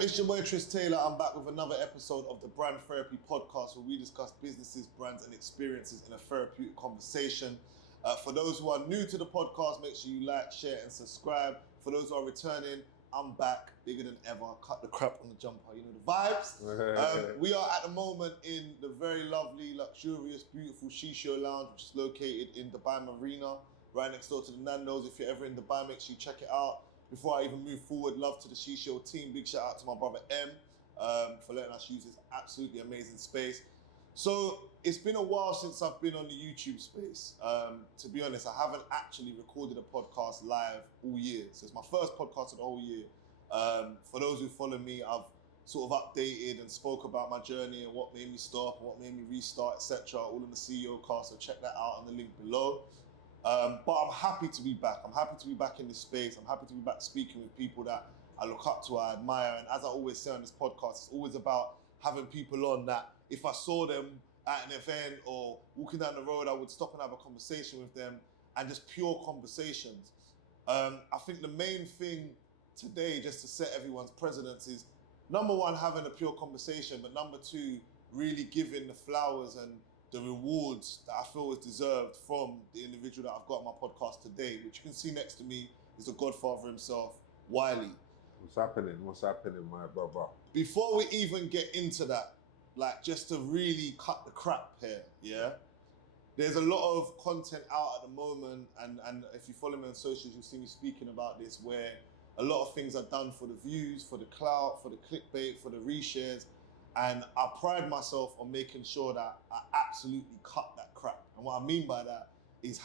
It's your boy Trist Taylor. I'm back with another episode of the Brand Therapy Podcast where we discuss businesses, brands and experiences in a therapeutic conversation. For those who are new to the podcast, make sure you like, share and subscribe. For those who are returning, I'm back, bigger than ever. Cut the crap on the jumper, you know the vibes. We are at the moment in the very lovely, luxurious, beautiful Shisho Lounge, which is located in Dubai Marina, right next door to the Nando's. If you're ever in Dubai, make sure you check it out. Before I even move forward, love to the Shisho team. Big shout out to my brother M for letting us use this absolutely amazing space. So it's been a while since I've been on the YouTube space. To be honest, I haven't actually recorded a podcast live all year. So it's my first podcast of the whole year. For those who follow me, I've sort of updated and spoke about my journey and what made me stop, what made me restart, etc. All in the CEO cast, so check that out on the link below. But I'm happy to be back. I'm happy to be back in this space. I'm happy to be back speaking with people that I look up to, I admire. And as I always say on this podcast, it's always about having people on that if I saw them at an event or walking down the road, I would stop and have a conversation with them and just pure conversations. I think the main thing today, just to set everyone's precedence, is number one, having a pure conversation, but number two, really giving the flowers and the rewards that I feel is deserved from the individual that I've got on my podcast today, which you can see next to me is the Godfather himself, Wiley. What's happening? What's happening, my brother? Before we even get into that, like just to really cut the crap here, yeah? There's a lot of content out at the moment, and if you follow me on socials, you'll see me speaking about this, where a lot of things are done for the views, for the clout, for the clickbait, for the reshares. And I pride myself on making sure that I absolutely cut that crap. And what I mean by that is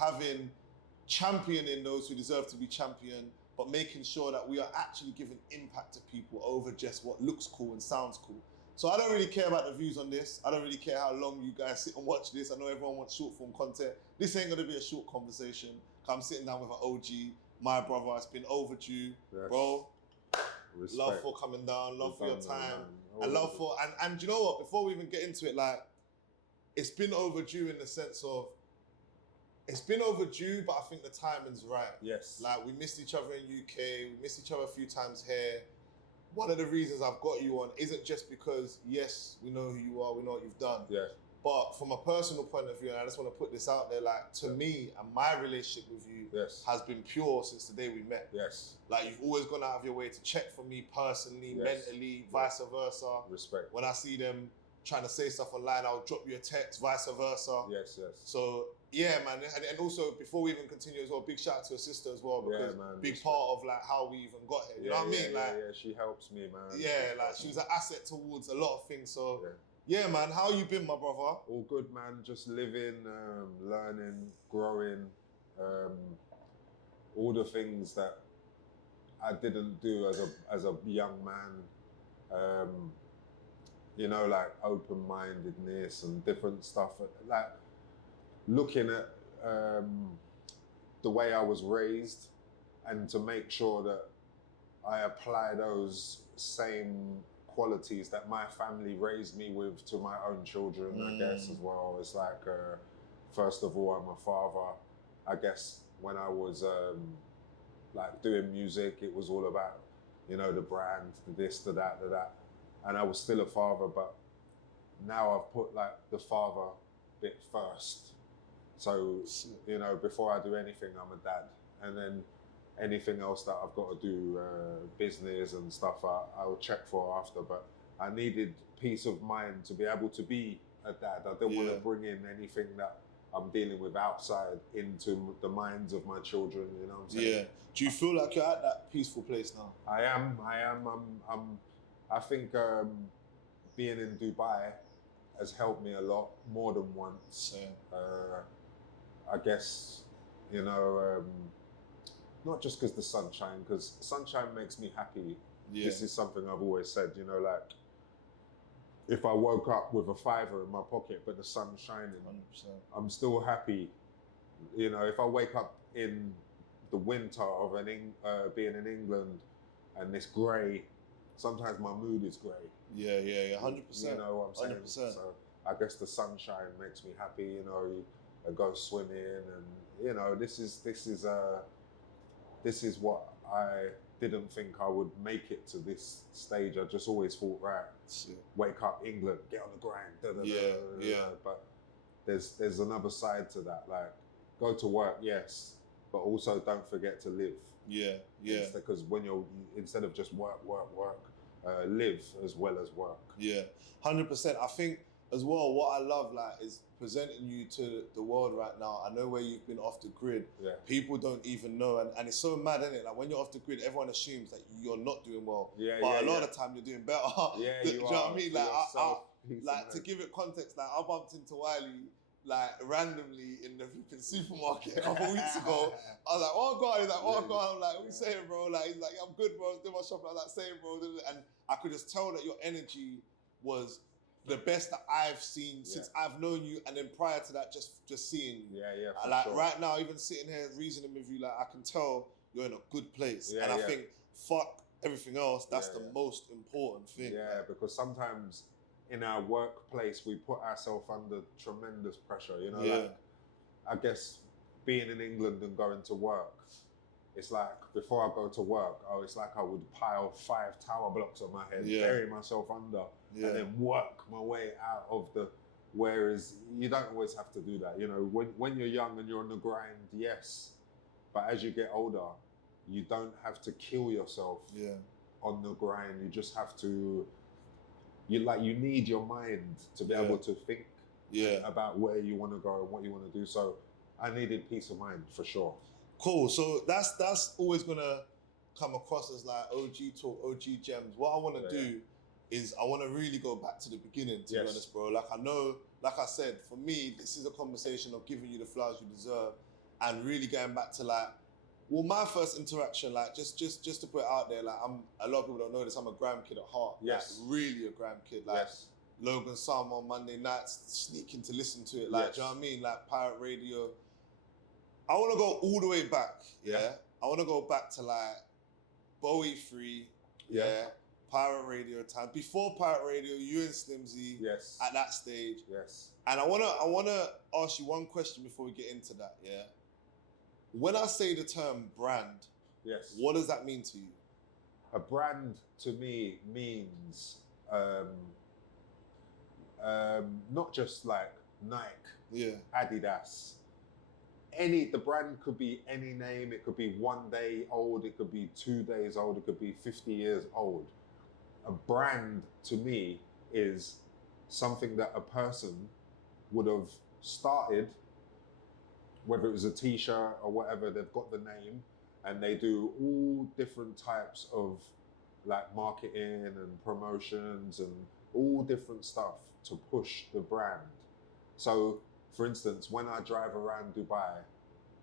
championing those who deserve to be championed, but making sure that we are actually giving impact to people over just what looks cool and sounds cool. So I don't really care about the views on this. I don't really care how long you guys sit and watch this. I know everyone wants short form content. This ain't gonna be a short conversation. I'm sitting down with an OG, my brother. It's been overdue, yes. Bro. Respect. Love for coming down, love for your time, and love for, and you know what, before we even get into it, like, it's been overdue in the sense of, it's been overdue, but I think the timing's right. Yes. Like, we missed each other in UK, we missed each other a few times here. One of the reasons I've got you on isn't just because, yes, we know who you are, we know what you've done. Yeah. But from a personal point of view, and I just want to put this out there, like, to me and my relationship with you has been pure since the day we met. Yes. Like, you've always gone out of your way to check for me personally, mentally, vice versa. Respect. When I see them trying to say stuff online, I'll drop you a text, vice versa. Yes. So, yeah, man. And also, before we even continue as well, big shout out to your sister as well, because big part of, like, how we even got here. You know what I mean? Yeah, she helps me, man. Yeah, like, she was an asset towards a lot of things, so... Yeah, man. How you been, my brother? All good, man. Just living, learning, growing, all the things that I didn't do as a young man. You know, like open-mindedness and different stuff. Like looking at the way I was raised, and to make sure that I apply those same qualities that my family raised me with to my own children, I guess, as well. It's like, first of all, I'm a father. I guess when I was like doing music, it was all about, you know, the brand, the this, the that, the that. And I was still a father, but now I've put like the father bit first. So, you know, before I do anything, I'm a dad. And then anything else that I've got to do, business and stuff, I'll check for after. But I needed peace of mind to be able to be a dad. I don't want to bring in anything that I'm dealing with outside into the minds of my children, you know what I'm saying? Yeah. Do you feel like you're at that peaceful place now? I am. I think being in Dubai has helped me a lot, more than once. I guess, you know, not just because the sunshine, because sunshine makes me happy. Yeah. This is something I've always said, you know, like, if I woke up with a $5 in my pocket, but the sun's shining, 100%. I'm still happy. You know, if I wake up in the winter of being in England and it's grey, sometimes my mood is grey. Yeah, 100%. You know what I'm saying? 100%. So I guess the sunshine makes me happy, you know, I go swimming and, you know, this is what I didn't think I would make it to this stage. I just always thought, right, Shit. wake up, England, get on the grind. Da, da, da, Yeah, da, da, da. yeah. But there's another side to that. Like, go to work, yes, but also don't forget to live. Yeah, yeah. Because when instead of just work, live as well as work. Yeah, 100%. I think as well, what I love is presenting you to the world right now. I know where you've been off the grid. Yeah. People don't even know, and it's so mad, isn't it? Like when you're off the grid, everyone assumes that you're not doing well. Yeah, but yeah, a lot of the time you're doing better. Yeah, Do you know what I mean? Like, to to give it context, like I bumped into Wiley randomly in the flipping supermarket a couple weeks ago. I was like, oh God, he's like, oh God, I'm like, what you saying, bro? Like, he's like, yeah, I'm good, bro, I was doing my shopping. I was like, saying, bro, and I could just tell that your energy was the best that I've seen since I've known you, and then prior to that, just seeing you. Yeah, for like sure. right now, even sitting here reasoning with you, like I can tell you're in a good place, Yeah, and I yeah. think fuck everything else. That's Yeah, the yeah. most important thing. Yeah, because sometimes in our workplace we put ourselves under tremendous pressure. You know, like I guess being in England and going to work, it's like before I go to work, it's like I would pile 5 tower blocks on my head, bury myself under, and then work my way out of the. Whereas you don't always have to do that. You know, when you're young and you're on the grind, yes, but as you get older, you don't have to kill yourself on the grind. You just have to. You need your mind to be able to think about where you want to go and what you want to do. So I needed peace of mind for sure. Cool. So that's always gonna come across as like OG talk, OG gems. What I want to do is I want to really go back to the beginning. To be honest, bro. Like I know, like I said, for me, this is a conversation of giving you the flowers you deserve, and really going back to my first interaction, just to put it out there, a lot of people don't know this. I'm a Grime kid at heart. Yes. Really a Grime kid. Logan Sam on Monday nights, sneaking to listen to it. Do you know what I mean? Like Pirate Radio. I want to go all the way back. Yeah. I want to go back to Bowie 3. Yeah. Pirate Radio time. Before Pirate Radio, you and Stormzy. Yes. At that stage. Yes. And I wanna ask you one question before we get into that. Yeah. When I say the term brand, what does that mean to you? A brand to me means not just like Nike, Adidas. The brand could be any name. It could be 1 day old. It could be 2 days old. It could be 50 years old. A brand to me is something that a person would have started, whether it was a t-shirt or whatever, they've got the name, and they do all different types of marketing and promotions and all different stuff to push the brand. So, for instance, when I drive around Dubai,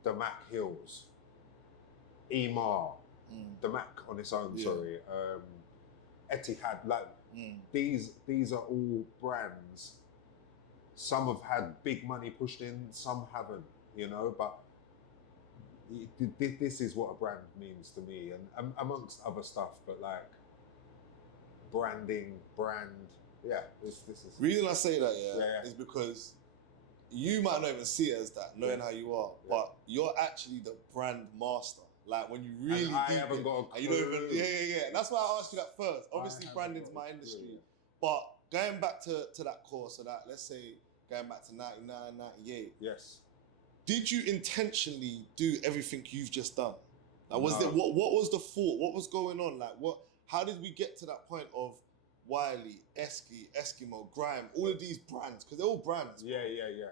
the Mac Hills, Emar, the Mac on its own, Etihad, these are all brands. Some have had big money pushed in, some haven't, you know, but this is what a brand means to me, and amongst other stuff, but branding, this is... The reason I say that, is because you might not even see it as that, knowing how you are, but you're actually the brand master. When you really and I haven't got a clue. You don't even, And that's why I asked you that first. Obviously, branding's my industry. But going back to that course, so that, let's say, going back to 99, 98. Yes. Did you intentionally do everything you've just done? What was the thought? What was going on? How did we get to that point of Wiley, Eskimo, Grime, all of these brands? Because they're all brands. Yeah.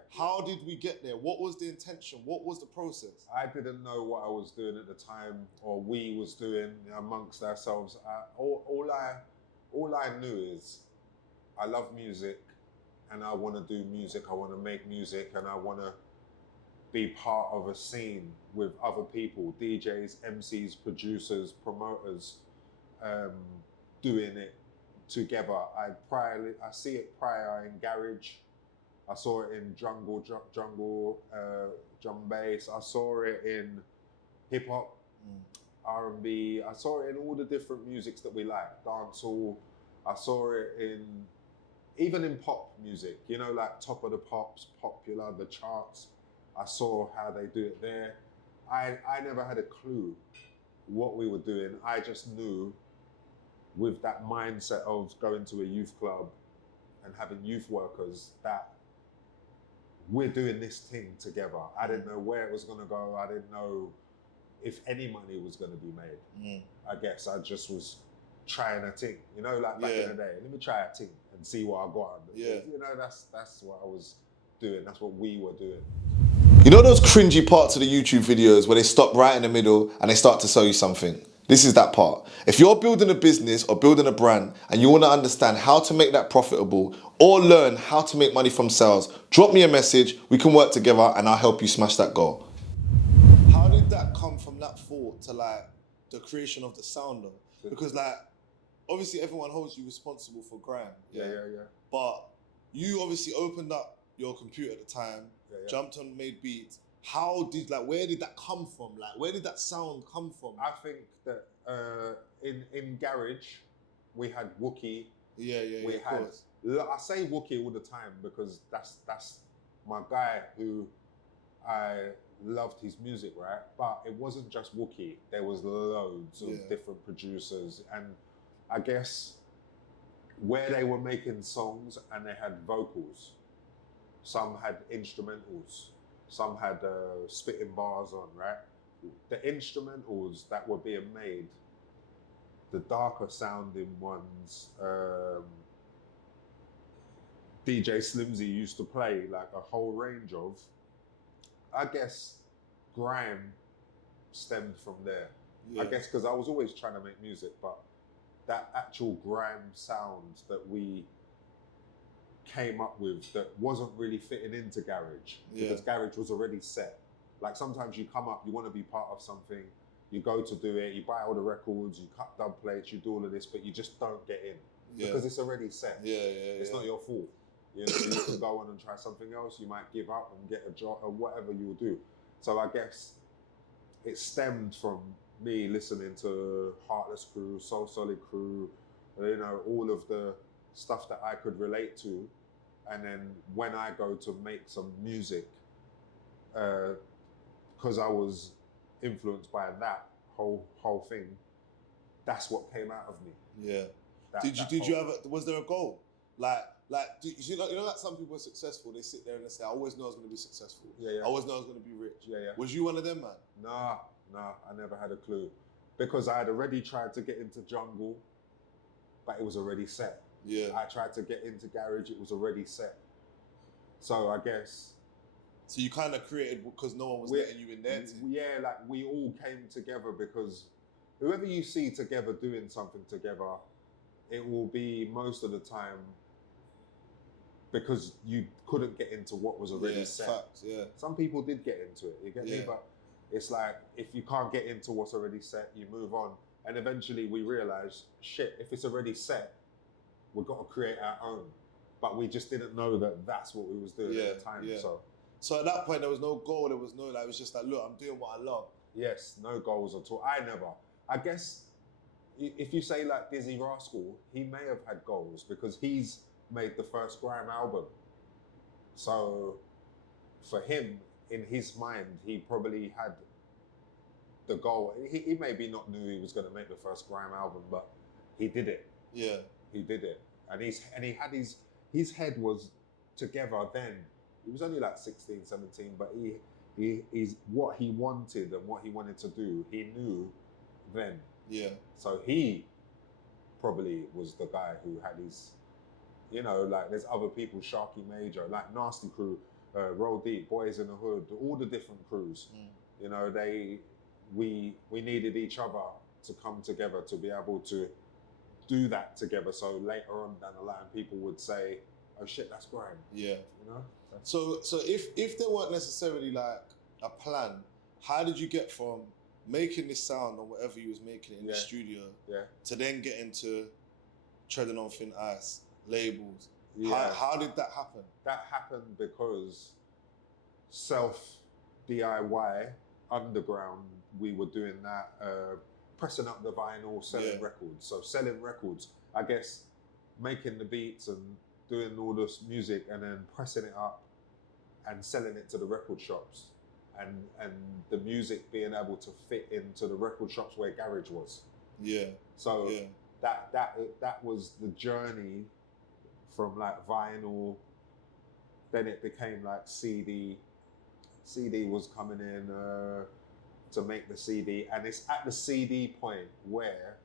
How did we get there? What was the intention? What was the process? I didn't know what I was doing at the time, or we was doing amongst ourselves. All I knew is I love music, and I want to do music. I want to make music, and I want to be part of a scene with other people, DJs, MCs, producers, promoters, doing it together. I see it prior in garage. I saw it in jungle, drum bass. I saw it in hip hop, R&B. I saw it in all the different musics that we like, dancehall. I saw it even in pop music, you know, Top of the Pops, Popular, the charts. I saw how they do it there. I never had a clue what we were doing, I just knew with that mindset of going to a youth club and having youth workers that we're doing this thing together. I didn't know where it was going to go. I didn't know if any money was going to be made. I guess I just was trying a thing, you know, like back in the day. Let me try a thing and see what I got. You know, that's what I was doing. That's what we were doing. You know those cringy parts of the YouTube videos where they stop right in the middle and they start to sell you something? This is that part. If you're building a business or building a brand and you want to understand how to make that profitable or learn how to make money from sales, drop me a message, we can work together and I'll help you smash that goal. How did that come from that thought to like the creation of the sound though? Because like, obviously everyone holds you responsible for Grime. Yeah. But you obviously opened up your computer at the time, jumped on, made beats. Where did that come from? Like, where did that sound come from? I think that in garage, we had Wookie. We had. I say Wookie all the time because that's my guy who I loved his music, right? But it wasn't just Wookie. There was loads of different producers, and I guess where they were making songs and they had vocals. Some had instrumentals. Some had spitting bars on, right? The instrumentals that were being made, the darker sounding ones, DJ Slimzy used to play like a whole range of, I guess, grime stemmed from there. I guess because I was always trying to make music, but that actual grime sound that we came up with that wasn't really fitting into garage because garage was already set. Like sometimes you come up, you want to be part of something, you go to do it, you buy all the records, you cut dub plates, you do all of this, but you just don't get in because it's already set. It's not your fault. You know, you can go on and try something else. You might give up and get a job or whatever you will do. So I guess it stemmed from me listening to Heartless Crew, Soul Solid Crew, you know, all of the stuff that I could relate to. And then when I go to make some music, because I was influenced by that whole thing, that's what came out of me. Was there a goal? You know, like some people are successful, they sit there and they say, I always know I was going to be successful. I always know I was going to be rich. Was you one of them, man? Nah, I never had a clue. Because I had already tried to get into jungle, but it was already set. I tried to get into garage, it was already set. So I guess. So you kind of created because no one was letting you in there? Like we all came together because whoever you see together doing something together, it will be most of the time because you couldn't get into what was already set. Facts, Some people did get into it, you get me? But it's like, if you can't get into what's already set, you move on. And eventually we realized, shit, if it's already set, we've got to create our own. But we just didn't know that that's what we was doing at the time. So at that point, there was no goal, there was no, like, it was just like, look, I'm doing what I love. Yes, no goals at all. I guess, if you say like Dizzy Rascal, he may have had goals because he's made the first Grime album. So for him, in his mind, he probably had the goal. He maybe not knew he was going to make the first Grime album, but he did it. He did it. And he had his head was together then. He was only like 16, 17, but he's what he wanted and what he wanted to do, he knew then. So he probably was the guy who had his, you know, like there's other people, Sharky Major, like Nasty Crew, Roll Deep, Boys in the Hood, all the different crews. You know, we needed each other to come together to be able to do that together. So later on down the line, people would say, "Oh shit, that's Grime." You know. So if there weren't necessarily like a plan, how did you get from making this sound or whatever you was making in the studio to then get into treading on thin ice, labels? How did that happen? That happened because self DIY underground, we were doing that, pressing up the vinyl, selling records. So selling records, I guess, making the beats and doing all this music and then pressing it up and selling it to the record shops. and the music being able to fit into the record shops where garage was. Yeah. So Yeah. that was the journey from like vinyl. Then it became like CD. CD was coming in to make the CD, and it's at the CD point where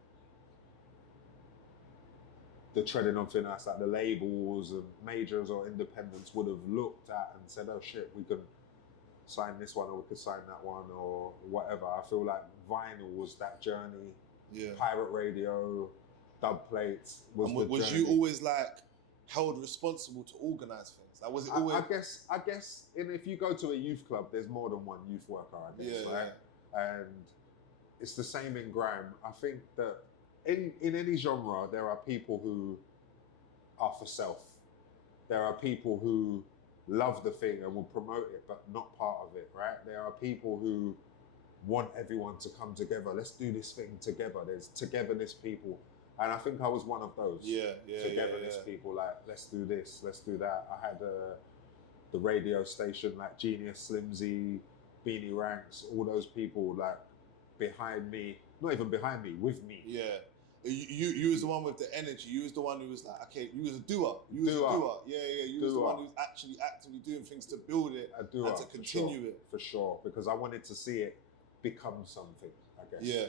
the treading on thin ice, like the labels and majors or independents would have looked at and said, "Oh shit, we could sign this one, or we could sign that one, or whatever." I feel like vinyl was that journey. Yeah. Pirate radio, dub plates was And the was journey. you always like held responsible to organise things? Like, was it always? I guess, if you go to a youth club, there's more than one youth worker, I guess, right? Yeah. And it's the same in grime. I think that in any genre, there are people who are for self. There are people who love the thing and will promote it, but not part of it, right? There are people who want everyone to come together. Let's do this thing together. There's togetherness people. And I think I was one of those. Togetherness people, like, let's do this, let's do that. I had the radio station, like Genius, Slimzy, Beanie Ranks, all those people, like, behind me, not even behind me, with me. Yeah. You was the one with the energy. You was the one who was like, okay, you was a doer. You was a doer. Yeah. You was the one who was actually actively doing things to build it and to continue it. For sure, because I wanted to see it become something, I guess. Yeah.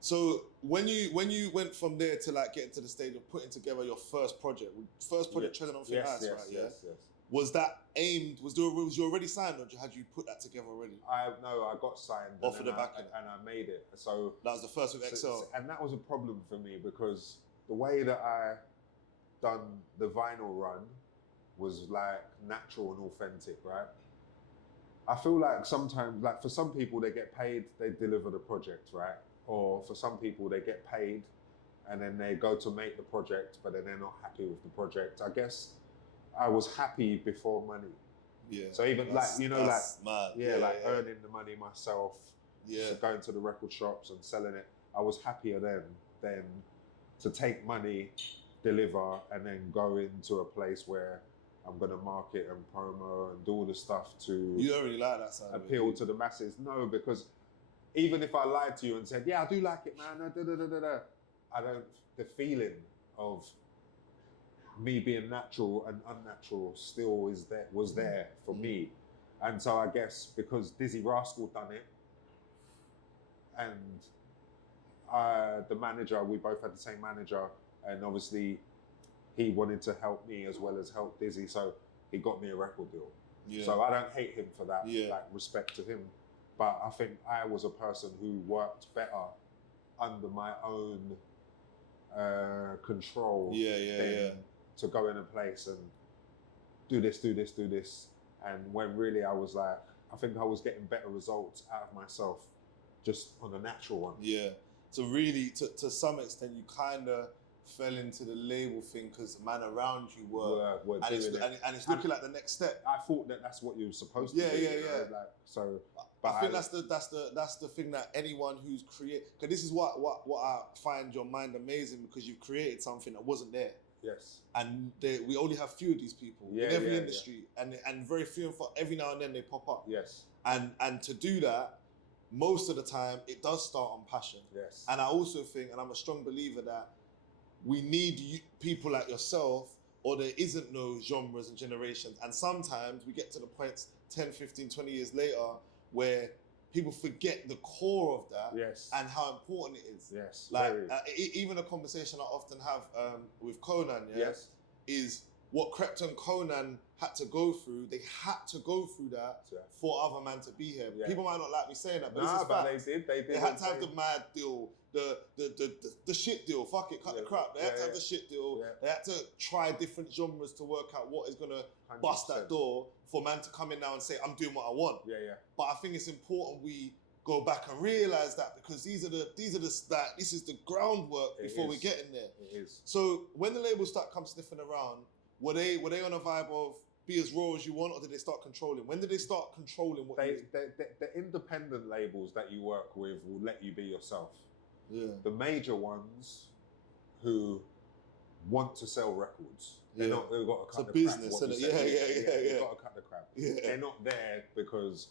So when you went from there to like getting to the stage of putting together your first project, Treading on Thin Ice, right? Yes. Was that aimed? Was you already signed, or had you put that together already? I got signed off of the back end, and I made it. So that was the first with XL, and that was a problem for me because the way that I done the vinyl run was like natural and authentic, right? I feel like sometimes, like for some people, they get paid, they deliver the project, right? Or for some people, they get paid and then they go to make the project, but then they're not happy with the project. I guess I was happy before money. Yeah. So even earning the money myself, yeah, going to the record shops and selling it, I was happier than to take money, deliver, and then go into a place where I'm going to market and promo and do all the stuff to... You don't really like that side appeal to the masses. No, because even if I lied to you and said, yeah, I do like it, man, I don't... The feeling of me being natural and unnatural still was there for me. And so I guess because Dizzy Rascal done it, and the manager, we both had the same manager, and obviously he wanted to help me as well as help Dizzy, so he got me a record deal. Yeah. So I don't hate him for that, like respect to him. But I think I was a person who worked better under my own control than to go in a place and do this. And when really I was like, I think I was getting better results out of myself just on a natural one. Yeah. So really, to some extent, you kind of fell into the label thing because the man around you were and it's looking like the next step. I thought that's what you were supposed to do. Yeah. Like, so, but I think that's the thing that anyone who's because this is what I find your mind amazing, because you've created something that wasn't there. Yes. And we only have few of these people in every industry, and very few, and for every now and then they pop up. Yes. And to do that, most of the time it does start on passion. Yes. And I also think, and I'm a strong believer, that we need people like yourself, or there isn't no genres and generations. And sometimes we get to the points 10, 15, 20 years later where people forget the core of that and how important it is. Yes. Like even a conversation I often have with Conan, is what Krypton Conan had to go through. They had to go through that for other man to be here. Yeah. People might not like me saying that, but this is fact. They did. They had to have the mad deal, the shit deal. Fuck it, cut the crap. They had to have the shit deal. Yeah. They had to try different genres to work out what is gonna 100%. Bust that door for man to come in now and say, I'm doing what I want. Yeah. But I think it's important we go back and realize that, because this is the groundwork before we get in there. It is. So when the labels come sniffing around, were they on a vibe of be as raw as you want, or did they start controlling? When did they start controlling what the independent labels that you work with will let you be yourself. Yeah. The major ones who want to sell records, they've got to cut the crap. It's a business, isn't it? Yeah. They've got to cut the crap. Yeah. They're not there because,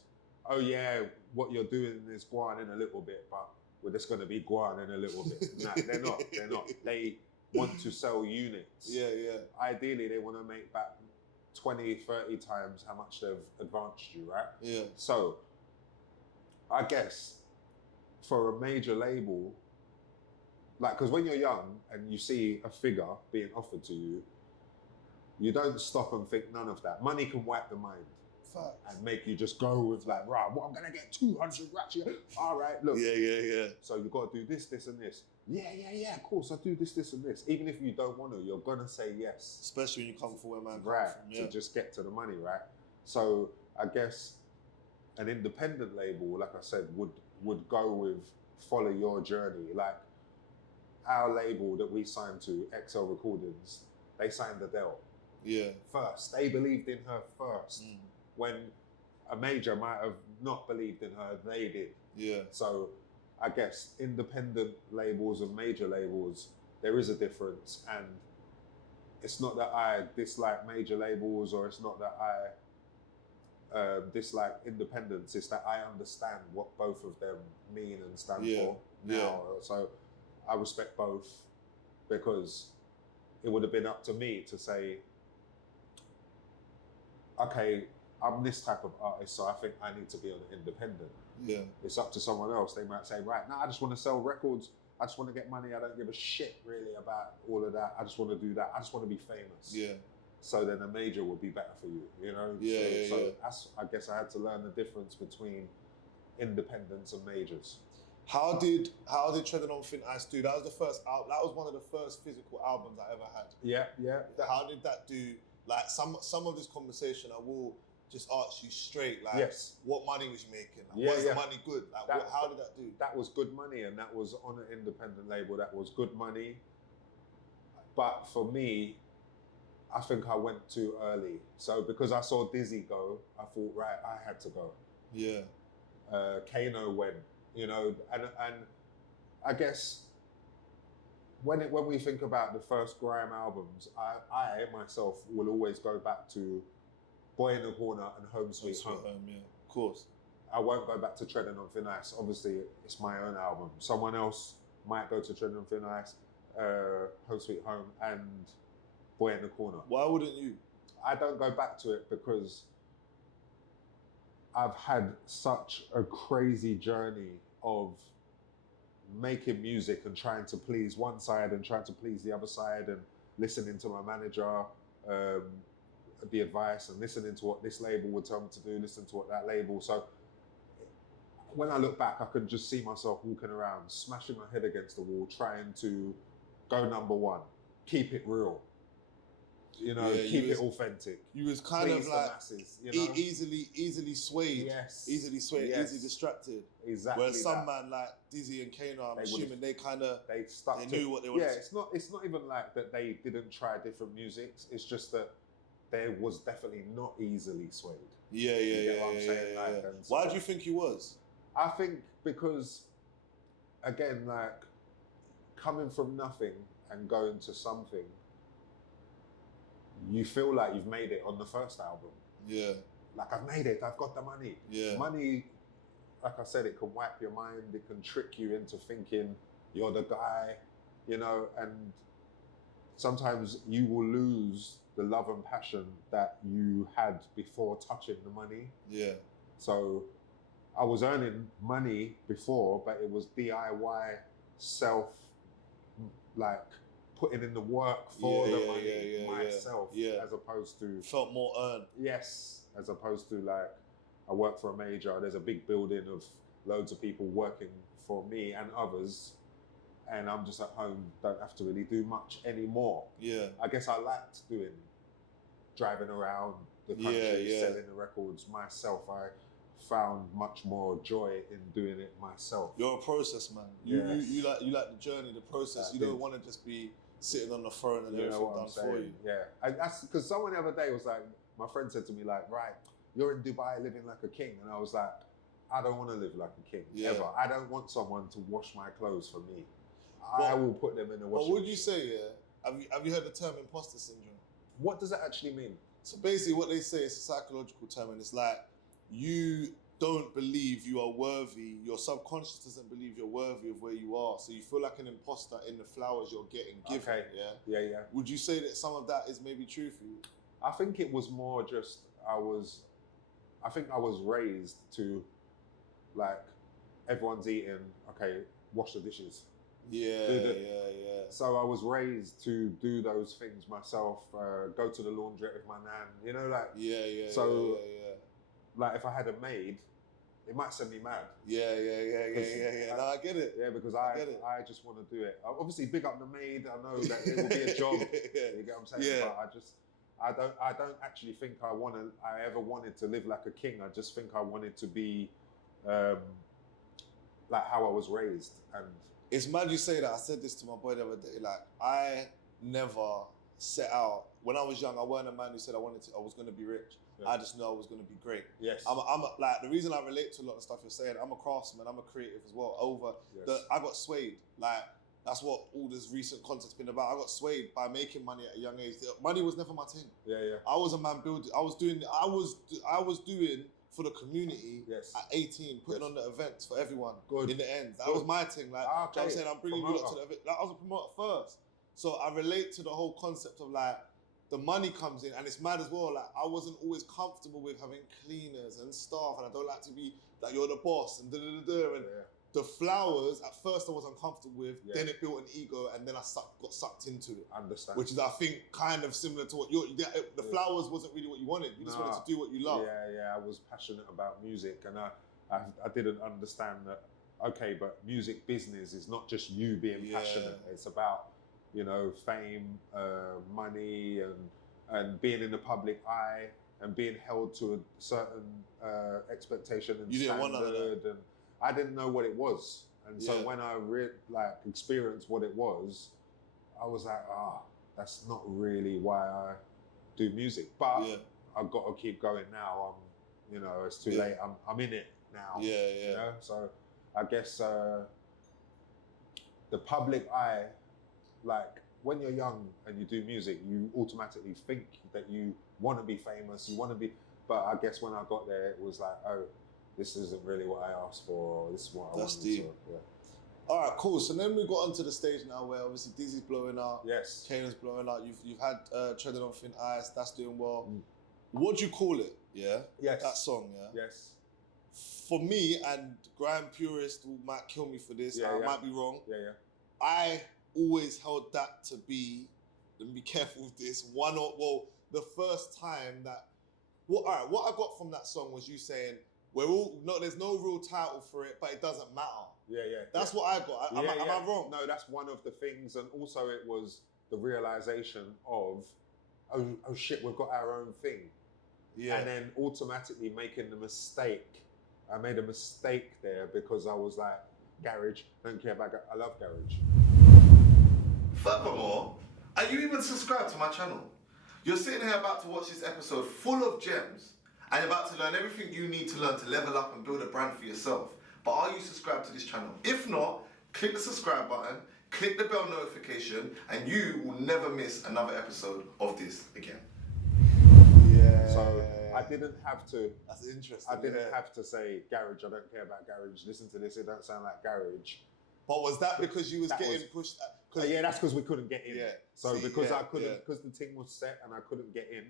oh yeah, what you're doing is go on in a little bit, but we're just going to be go on in a little bit. Nah, they're not. They want to sell units. Yeah. Ideally, they want to make back 20, 30 times how much they've advanced you, right? Yeah. So, I guess for a major label, like, because when you're young and you see a figure being offered to you, you don't stop and think none of that. Money can wipe the mind. Facts. And make you just go with like, right, what, I'm gonna get 200 racks here. All right, look. Yeah. So you got to do this, this, and this. Yeah, of course, I do this, this, and this. Even if you don't want to, you're gonna say yes. Especially when you come from where man right, comes from. Yeah. to just get to the money, right? So I guess an independent label, like I said, would go with follow your journey. Like our label that we signed to, XL Recordings, they signed Adele. Yeah. First, they believed in her first. When a major might have not believed in her, they did. Yeah. So I guess independent labels and major labels, there is a difference. And it's not that I dislike major labels or it's not that I dislike independence. It's that I understand what both of them mean and stand for now. Yeah. So I respect both because it would have been up to me to say, okay, I'm this type of artist, so I think I need to be on an independent. Yeah. It's up to someone else. They might say, right, now I just want to sell records. I just want to get money. I don't give a shit really about all of that. I just want to do that. I just want to be famous. Yeah. So then a major would be better for you, you know? So that's, I guess I had to learn the difference between independents and majors. How did Treading on Thin Ice do? That was the first album. That was one of the first physical albums I ever had. Yeah. How did that do? Like some of this conversation, I will just ask you straight, like, yes. What money was you making? Like, was the money good? Like, how did that do? That was good money, and that was on an independent label. That was good money. But for me, I think I went too early. So because I saw Dizzy go, I thought, right, I had to go. Yeah. Kano went, you know, and I guess when we think about the first Grime albums, I myself will always go back to Boy in the Corner and Home Sweet Home. Yeah, of course. I won't go back to Treading on Thin Ice. Obviously, it's my own album. Someone else might go to Treading on Thin Ice, Home Sweet Home, and Boy in the Corner. Why wouldn't you? I don't go back to it because I've had such a crazy journey of making music and trying to please one side and trying to please the other side and listening to my manager, the advice and listening to what this label would tell me to do, listening to what that label. So when I look back, I could just see myself walking around, smashing my head against the wall, trying to go number one, keep it real, you know, keep it authentic. You was kind of like masses, you know? easily swayed. Yes. Easily swayed, Yes. easily distracted. Exactly. Whereas some man like Dizzy and Kano, I'm assuming they knew what they wanted. Yeah, it's not even like that they didn't try different musics. It's just that there was definitely not easily swayed. Yeah. Why do you think he was? I think because, again, like coming from nothing and going to something, you feel like you've made it on the first album. Yeah. Like, I've made it, I've got the money. Yeah. Money, like I said, it can wipe your mind, it can trick you into thinking you're the guy, you know, and sometimes you will lose the love and passion that you had before touching the money. Yeah. So I was earning money before, but it was DIY, self, like putting in the work for the money myself, as opposed to... Felt more earned. Yes, as opposed to like, I work for a major, there's a big building of loads of people working for me and others, and I'm just at home, don't have to really do much anymore. Yeah. I guess I liked driving around the country, selling the records myself. I found much more joy in doing it myself. You're a process man. You like the journey, the process. You don't want to just be sitting on the throne and everything done for you. Yeah, and that's because someone the other day was like, my friend said to me like, right, you're in Dubai living like a king, and I was like, I don't want to live like a king ever. I don't want someone to wash my clothes for me. I will put them in the washing. But would you say, have you heard the term imposter syndrome? What does that actually mean? So basically what they say is a psychological term, and it's like you don't believe you are worthy. Your subconscious doesn't believe you're worthy of where you are. So you feel like an imposter in the flowers you're getting given. Okay. Yeah. Yeah. Would you say that some of that is maybe true for you? I think it was more just I think I was raised to, like, everyone's eating. Okay, wash the dishes. Yeah. So I was raised to do those things myself. Go to the laundrette with my nan. You know, like. Yeah. So, like, if I had a maid, it might send me mad. Yeah. No, I get it. Yeah, because I just want to do it. Obviously, big up the maid. I know that it will be a job. You get what I'm saying? Yeah. But I don't actually think I ever wanted to live like a king. I just think I wanted to be like how I was raised. And it's mad you say that. I said this to my boy the other day. Like, I never set out. When I was young, I wasn't a man who said I was going to be rich. Yeah. I just knew I was going to be great. Yes. I'm like, the reason I relate to a lot of stuff you're saying, I'm a craftsman, I'm a creative as well. I got swayed. Like, that's what all this recent content's been about. I got swayed by making money at a young age. Money was never my thing. Yeah. I was a man building. I was doing for the community at 18, putting on the events for everyone. Good. In the end, that was my thing. Like, okay. I'm saying, I'm bringing you lot to the event. Like, I was a promoter first, so I relate to the whole concept of like the money comes in, and it's mad as well. Like, I wasn't always comfortable with having cleaners and staff, and I don't like to be like you're the boss and and. Yeah. The flowers, at first I was uncomfortable with, then it built an ego, and then I got sucked into it. Understand. Which is, I think, kind of similar to what the flowers wasn't really what you wanted. You just wanted to do what you love. Yeah. I was passionate about music, and I didn't understand that, okay, but music business is not just you being passionate. It's about, you know, fame, money, and being in the public eye, and being held to a certain expectation and you standard. Didn't want none of that. And I didn't know what it was, and so when I experienced what it was, I was like, that's not really why I do music. But I've got to keep going now. It's too late. I'm in it now. Yeah. You know? So I guess the public eye, like when you're young and you do music, you automatically think that you want to be famous. You want to be, but I guess when I got there, it was like, this isn't really what I asked for. This is what I wanted. Deep. All right, cool. So then we got onto the stage now where obviously Dizzy's blowing up. Yes. Kanan's blowing up. You've had Treading on Thin Ice. That's doing well. What do you call it? Yeah. Yes. That song. Yeah. Yes. For me, and Grime purist might kill me for this. I might be wrong. Yeah. I always held that to be. Let me be careful with this. The first time that. What I got from that song was you saying, there's no real title for it, but it doesn't matter. Yeah. That's what I got. Am I wrong? No, that's one of the things, and also it was the realization of, oh shit, we've got our own thing. Yeah. And then automatically making the mistake. I made a mistake there because I was like, garage, don't care about I love garage. Furthermore, are you even subscribed to my channel? You're sitting here about to watch this episode full of gems, and you're about to learn everything you need to learn to level up and build a brand for yourself. But are you subscribed to this channel? If not, click the subscribe button, click the bell notification, and you will never miss another episode of this again. Yeah. So I didn't have to. That's interesting. I didn't have to say garage. I don't care about garage. Listen to this. It don't sound like garage. But was that because you was getting pushed? Yeah, that's because we couldn't get in. Yeah. So because I couldn't, because the thing was set and I couldn't get in,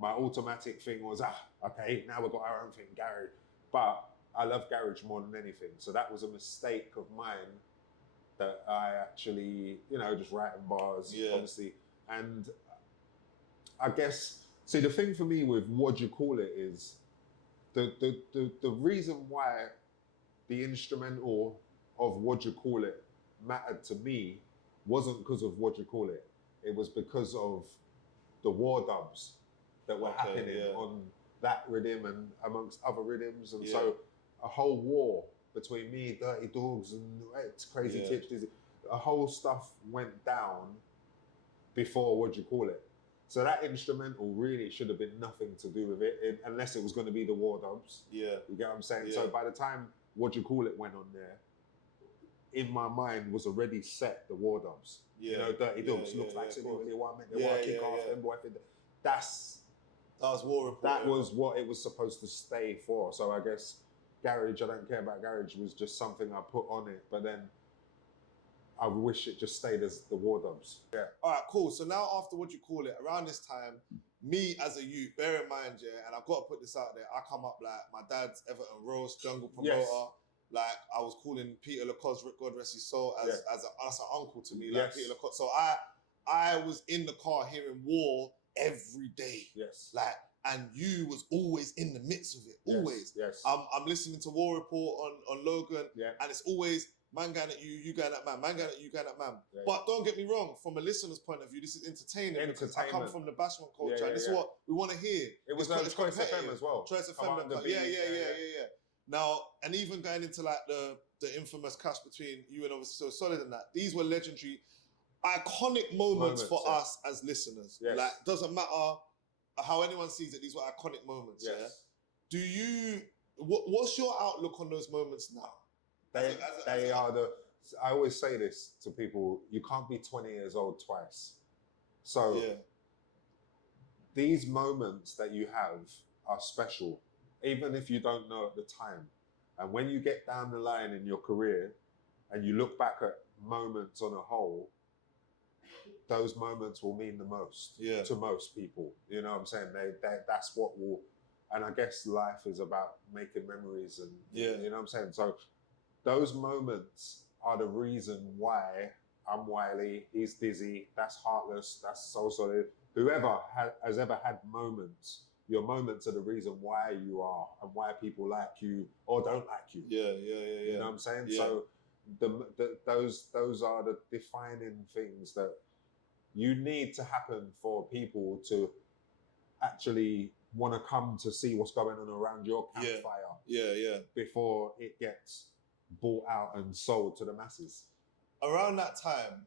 my automatic thing was, okay, now we've got our own thing, garage. But I love garage more than anything. So that was a mistake of mine that I actually, just writing bars, obviously. And I guess, see, the thing for me with What U Call It is the reason why the instrumental of What U Call It mattered to me wasn't because of What U Call It. It was because of the war dubs that were happening on that rhythm and amongst other rhythms. And so a whole war between me, Dirty Dogs, and it's Crazy Tips, a whole stuff went down before What U Call It. So that instrumental really should have been nothing to do with it unless it was going to be the war dubs. Yeah. You get what I'm saying? Yeah. So by the time What U Call It went on there, in my mind was already set the war dubs. Yeah. Dirty Dogs looks like Sydney Willie One Minute. They want to kick off them boy. That was war report. That was what it was supposed to stay for. So I guess garage, I don't care about garage was just something I put on it, but then I wish it just stayed as the War Dubs. Yeah. All right, cool. So now after What You Call It, around this time, me as a youth, bear in mind, yeah, and I've got to put this out there, I come up like my dad's Everton Roast, jungle promoter. Yes. Like I was calling Peter Lacoste, God rest his soul, as an uncle to me, like Yes. Peter Lacoste. So I was in the car hearing war every day. Yes. Like, and you was always in the midst of it, always. Yes. I'm listening to War Report on Logan, Yeah. and it's always man going at you, you going at man going at you, going at man. Yeah. But don't get me wrong, from a listener's point of view, this is entertaining because I come from the bashment culture, and this is what we want to hear. It was It's Choice FM as well. Choice FM, yeah. Now, and even going into like the infamous clash between you and obviously So Solid and that, these were legendary, iconic moments for us as listeners. Yes. Like, doesn't matter how anyone sees it, these were iconic moments. Yes. Yeah. Do you? What's your outlook on those moments now? They are the. I always say this to people: you can't be 20 years old twice. So these moments that you have are special, even if you don't know at the time. And when you get down the line in your career, and you look back at moments on a whole, those moments will mean the most to most people. You know what I'm saying? That's what will. And I guess life is about making memories, and you know what I'm saying. So those moments are the reason why I'm Wiley, he's Dizzy, that's Heartless, that's So Solid. Whoever has ever had moments, your moments are the reason why you are and why people like you or don't like you. You know what I'm saying? Yeah. So those are the defining things that you need to happen for people to actually want to come to see what's going on around your campfire. Before it gets bought out and sold to the masses. Around that time,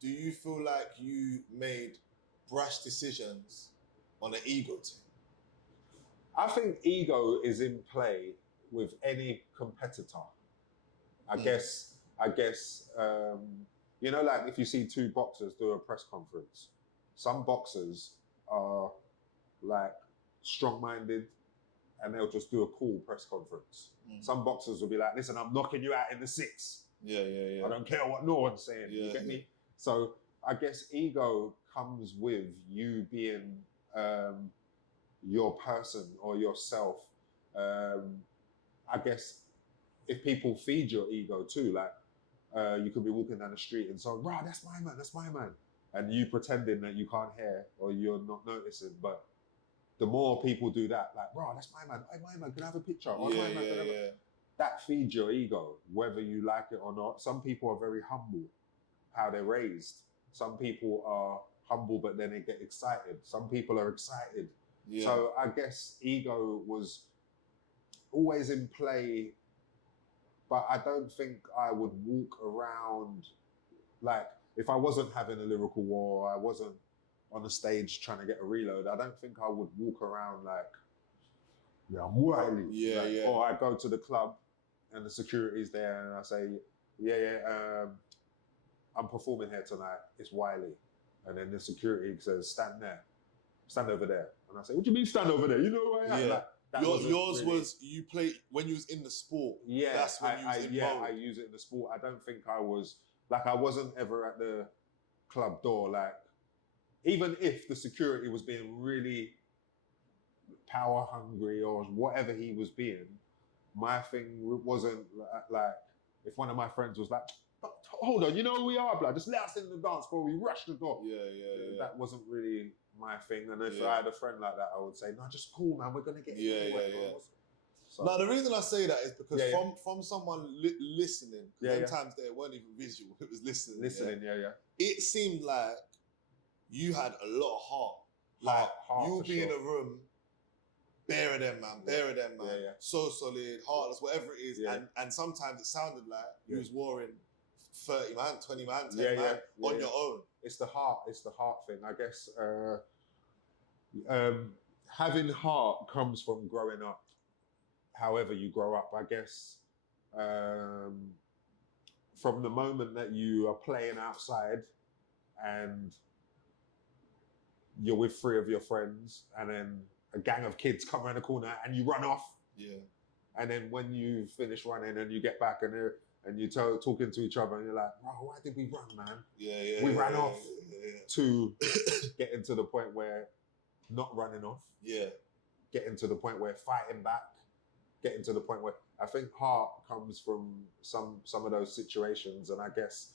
do you feel like you made brash decisions on an ego team? I think ego is in play with any competitor. I guess, you know, like if you see two boxers do a press conference, some boxers are like strong-minded and they'll just do a cool press conference. Some boxers will be like, listen, I'm knocking you out in the 6. I don't care what no one's saying. You get me? So I guess ego comes with you being your person or yourself. I guess if people feed your ego too, like you could be walking down the street and so, rah, that's my man. And you pretending that you can't hear or you're not noticing, but the more people do that, like, bro, that's my man. Hey, my man, can I have a picture? That feeds your ego, whether you like it or not. Some people are very humble, how they're raised. Some people are humble, but then they get excited. Some people are excited. So I guess ego was always in play, but I don't think I would walk around, like, if I wasn't having a lyrical war, I wasn't on the stage trying to get a reload, I don't think I would walk around like, I'm Wiley. Or I go to the club and the security's there and I say, I'm performing here tonight, it's Wiley. And then the security says, stand over there. And I say, what do you mean stand over there? You know who I am? Like, yours was, you played, when you was in the sport, that's when you was involved. I use it in the sport. I don't think I was, like I wasn't ever at the club door, like, even if the security was being really power hungry or whatever he was being, my thing wasn't like, if one of my friends was like, hold on, you know who we are, blood, just let us in the dance before we rush the door. That wasn't really my thing. And if I had a friend like that, I would say, no, just cool, man, we're going to get So, now, the reason I say that is because from someone listening, sometimes they weren't even visual, it was listening. It seemed like you had a lot of heart. Like, you'll be in a room, bare of them, man. So Solid, Heartless, whatever it is. And sometimes it sounded like you was warring 30 man, 20 man, 10 man on your own. It's the heart thing. I guess having heart comes from growing up, however you grow up. I guess from the moment that you are playing outside and you're with 3 of your friends and then a gang of kids come around the corner and you run off. And then when you finish running and you get back and you talking to each other and you're like, bro, why did we run, man? We ran off to getting to the point where not running off. Yeah. Getting to the point where fighting back. Getting to the point where I think heart comes from some of those situations, and I guess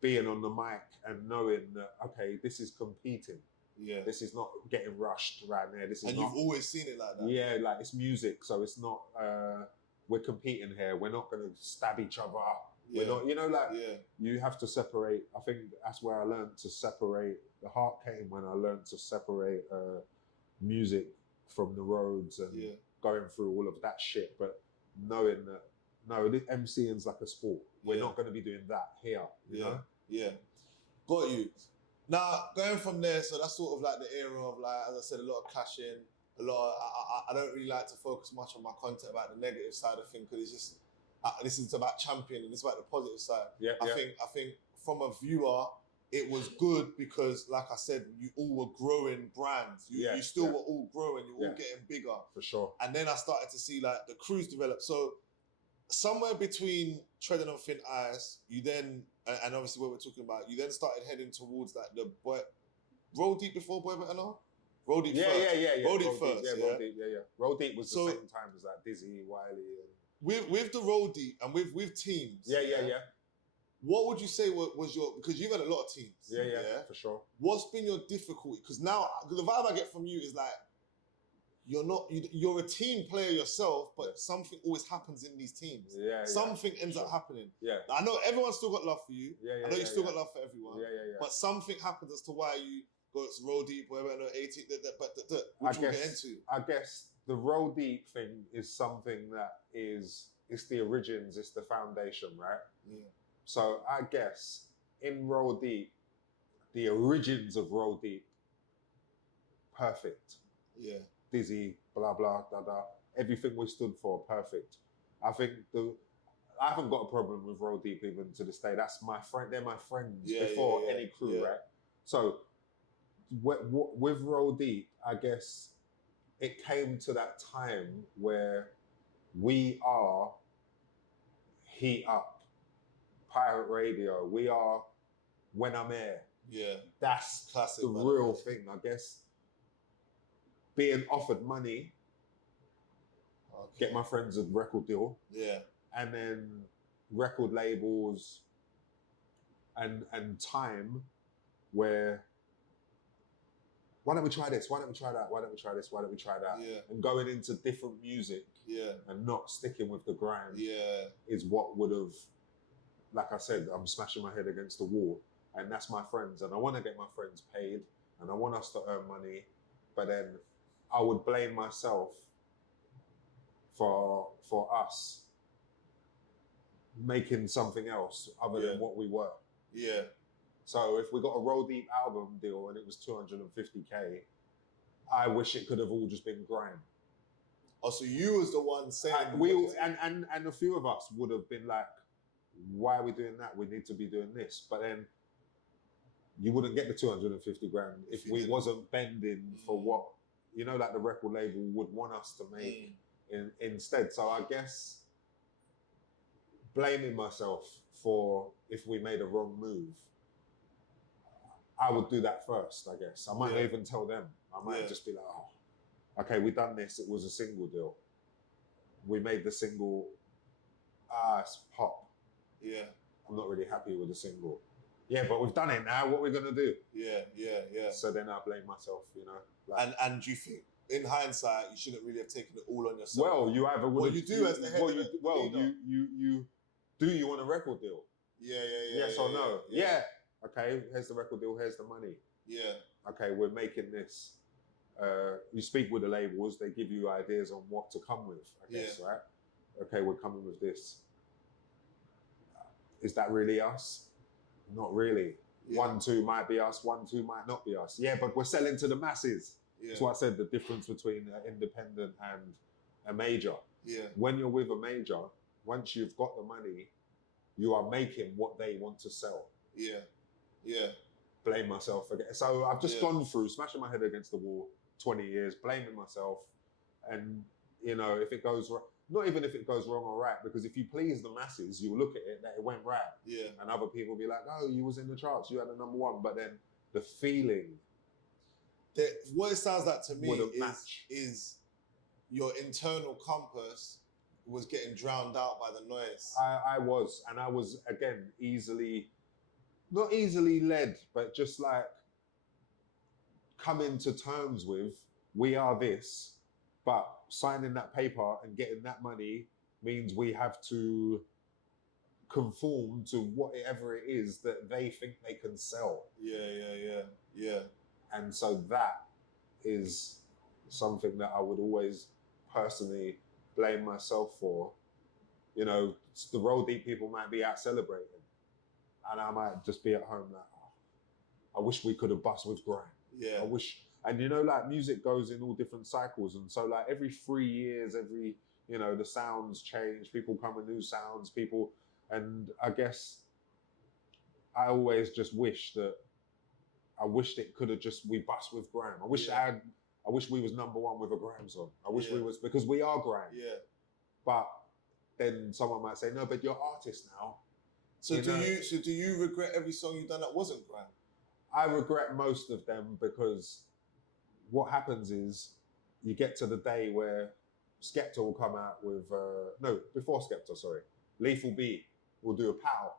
being on the mic and knowing that, okay, this is competing. Yeah. This is not getting rushed right there. This is and not, you've always seen it like that. Yeah, like it's music, so it's not. We're competing here. We're not going to stab each other. Yeah. We're not. You know, like Yeah. you have to separate. I think that's where I learned to separate. The heart came when I learned to separate music from the roads and going through all of that shit. But knowing that, no, this MCing's like a sport. We're not going to be doing that here. You know? Yeah. Got you. Now, going from there, so that's sort of like the era of, like, as I said, a lot of clashing, a lot of, I don't really like to focus much on my content about the negative side of things, because it's just, this is about championing, it's about the positive side. I think from a viewer, it was good because, like I said, you all were growing brands. You still were all growing, you were all getting bigger. For sure. And then I started to see like the crews develop. So somewhere between treading on thin ice, you then, and obviously what we're talking about, you then started heading towards like the boy, Roll Deep before Boy Better Know? Roll Deep first. Roll Deep first. Roll Deep, Roll Deep was the same time as like Dizzy, Wiley. And... With the Roll Deep and with teams. Yeah. What would you say was your, because you've had a lot of teams. Yeah, for sure. What's been your difficulty? Because now the vibe I get from you is like, you're a team player yourself, but something always happens in these teams. Something ends up happening. I know everyone's still got love for you. I know you still got love for everyone. But something happens as to why you go to Roll Deep, whatever, 18, which we'll get into. I guess the Roll Deep thing is something that it's the origins, it's the foundation, right? Yeah. So I guess in Roll Deep, the origins of Roll Deep, perfect. Yeah. Dizzy, blah, blah, da, da. Everything we stood for, perfect. I think I haven't got a problem with Roll Deep even to this day. That's my friend. They're my friends before any crew, right? So with Roll Deep, I guess it came to that time where we are Heat Up, Pirate Radio. We are When I'm Here. Yeah. That's classic. The real thing, I guess. Being offered money, get my friends a record deal. Yeah. And then record labels and time where, why don't we try this? Why don't we try that? Why don't we try this? Why don't we try that? Yeah. And going into different music. Yeah. And not sticking with the grime. Yeah. Is what would have, like I said, I'm smashing my head against the wall. And that's my friends. And I want to get my friends paid. And I want us to earn money. But then I would blame myself for us making something else other than what we were. Yeah. So if we got a Roll Deep album deal and it was 250K, I wish it could have all just been grime. Oh, so you was the one saying... And a few of us would have been like, why are we doing that? We need to be doing this. But then you wouldn't get the 250 grand if we wasn't bending for what, you know, like the record label would want us to make instead. So I guess blaming myself for if we made a wrong move, I would do that first, I guess. I might not even tell them. I might just be like, oh, okay, we done this. It was a single deal. We made the single, it's pop. Yeah. I'm not really happy with the single. Yeah, but we've done it now. What are we going to do? Yeah. So then I blame myself, you know. Like, and do you think, in hindsight, you shouldn't really have taken it all on yourself? Well, you either would have... you do as the head of the you want a record deal? Yeah. Yes or no? Yeah. Okay, here's the record deal, here's the money. Yeah. Okay, we're making this. You speak with the labels, they give you ideas on what to come with, I guess, right? Okay, we're coming with this. Is that really us? Not really. 1, 2 might be us, 1, 2 might not be us. Yeah, but we're selling to the masses. Yeah. That's what I said, the difference between an independent and a major. Yeah. When you're with a major, once you've got the money, you are making what they want to sell. Yeah. Blame myself again. So I've just gone through smashing my head against the wall 20 years, blaming myself. And, you know, if it goes wrong, not even if it goes wrong or right, because if you please the masses, you'll look at it that it went right. Yeah. And other people will be like, oh, you was in the charts, you had a number one. But then the feeling. What it sounds like to me Wouldn't match. is your internal compass was getting drowned out by the noise. I was, and I was, again, not easily led, but just like coming to terms with, we are this, but signing that paper and getting that money means we have to conform to whatever it is that they think they can sell. Yeah. And so that is something that I would always personally blame myself for. You know, the roll deep people might be out celebrating, and I might just be at home like, oh, I wish we could have bust with Grime. Yeah. I wish, and you know, like music goes in all different cycles, and so like every 3 years, you know, the sounds change, people come with new sounds, and I guess I always just wished it could have we bust with Grime. I wish we was number one with a Grime song. I wish we was, because we are Grime. Yeah. But then someone might say, no, but you're artists now. So do you regret every song you've done that wasn't Grime? I regret most of them, because what happens is you get to the day where Skepta will come out with, before Skepta, sorry, Lethal B will do a pow.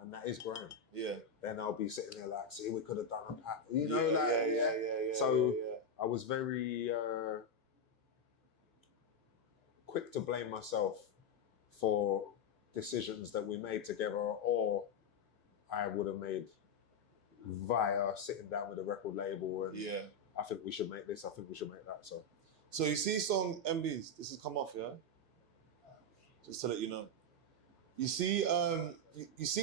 And that is Grime. Yeah. Then I'll be sitting there like, see, we could have done a pow. Yeah. So I was very quick to blame myself for decisions that we made together, or I would have made via sitting down with a record label and I think we should make this, I think we should make that. So you see song MBs, this has come off, yeah? Just to let you know. You see